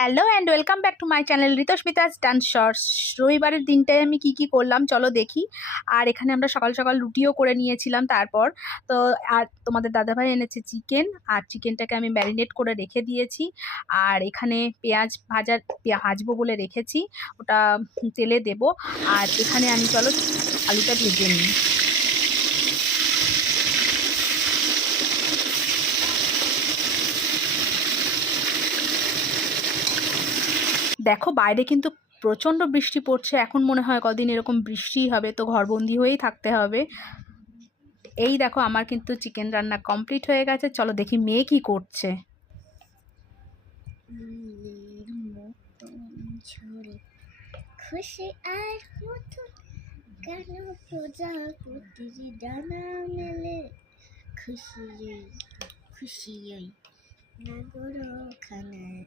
Hello and welcome back to my channel Ritasmita's dance shorts. রবিবারের দিনটায় আমি কি করলাম চলো দেখি। আর এখানে আমরা সকাল সকাল রুটিও করে নিয়েছিলাম। তারপর তো আর তোমাদের দাদাভাই এনেছে চিকেন, আর চিকেনটাকে আমি ম্যারিনেট করে রেখে দিয়েছি। আর এখানে পেঁয়াজ ভাজবো বলে রেখেছি, ওটা তেলে দেব। আর এখানে আমি চলো আলুটা ভেজে নিই। দেখো বাইরে কিন্তু প্রচণ্ড বৃষ্টি পড়ছে, এখন মনে হয় কদিন এরকম বৃষ্টিই হবে, তো ঘরবন্দি হয়েই থাকতে হবে। এই দেখো আমার কিন্তু চিকেন রান্না কমপ্লিট হয়ে গেছে, চলো দেখি মেয়ে কি করছে। খুশি আর মতন কেন প্রজাপতির ডানা মেলে, খুশি খুশি নাগর খানায়